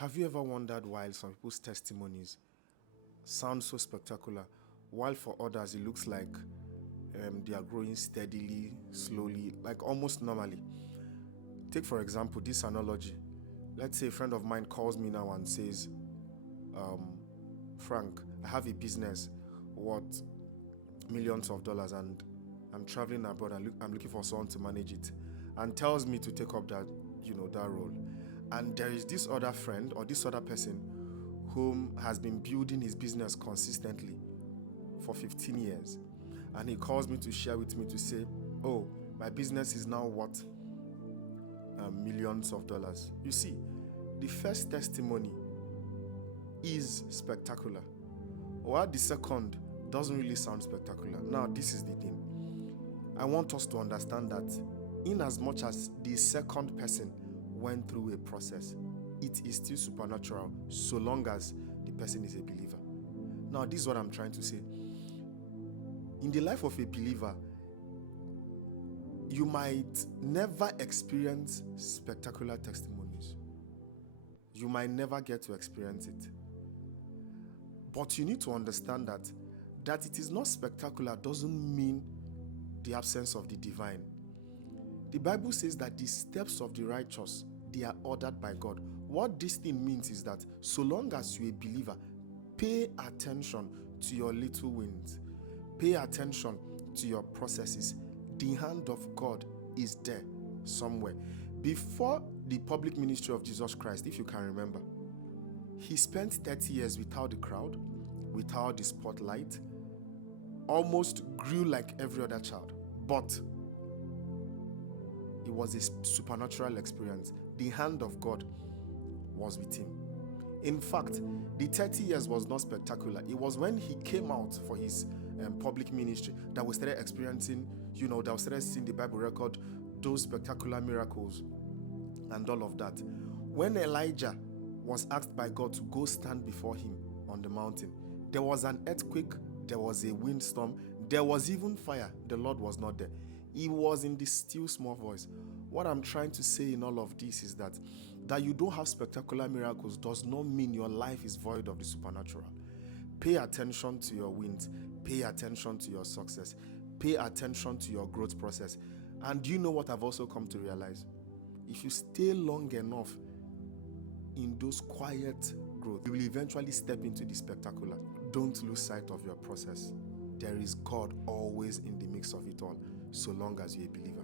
Have you ever wondered why some people's testimonies sound so spectacular, while for others it looks like they are growing steadily, slowly, like almost normally? Take for example this analogy. Let's say a friend of mine calls me now and says, Frank, I have a business worth millions of dollars and I'm traveling abroad and I'm looking for someone to manage it, and tells me to take up that role. And there is this other friend or this other person whom has been building his business consistently for 15 years, and he calls me to share with me to say, oh, my business is now worth millions of dollars. You see, the first testimony is spectacular, while the second doesn't really sound spectacular. Now, this is the thing. I want us to understand that in as much as the second person went through a process, it is still supernatural so long as the person is a believer. Now, this is what I'm trying to say. In the life of a believer, you might never experience spectacular testimonies. You might never get to experience it. But you need to understand that it is not spectacular doesn't mean the absence of the divine. The Bible says that the steps of the righteous, they are ordered by God. What this thing means is that so long as you're a believer, pay attention to your little wins. Pay attention to your processes. The hand of God is there somewhere. Before the public ministry of Jesus Christ, if you can remember, he spent 30 years without the crowd, without the spotlight, almost grew like every other child. But it was a supernatural experience. The hand of God was with him. In fact, the 30 years was not spectacular. It was when he came out for his public ministry that we started experiencing, that we started seeing the Bible record those spectacular miracles and all of that. When Elijah was asked by God to go stand before him on the mountain, there was an earthquake, there was a windstorm, there was even fire. The Lord was not there. He was in the still small voice. What I'm trying to say in all of this is that you don't have spectacular miracles does not mean your life is void of the supernatural. Pay attention to your wins. Pay attention to your success. Pay attention to your growth process. And do you know what I've also come to realize? If you stay long enough in those quiet growth, you will eventually step into the spectacular. Don't lose sight of your process. There is God always in the mix of it all, so long as you're a believer.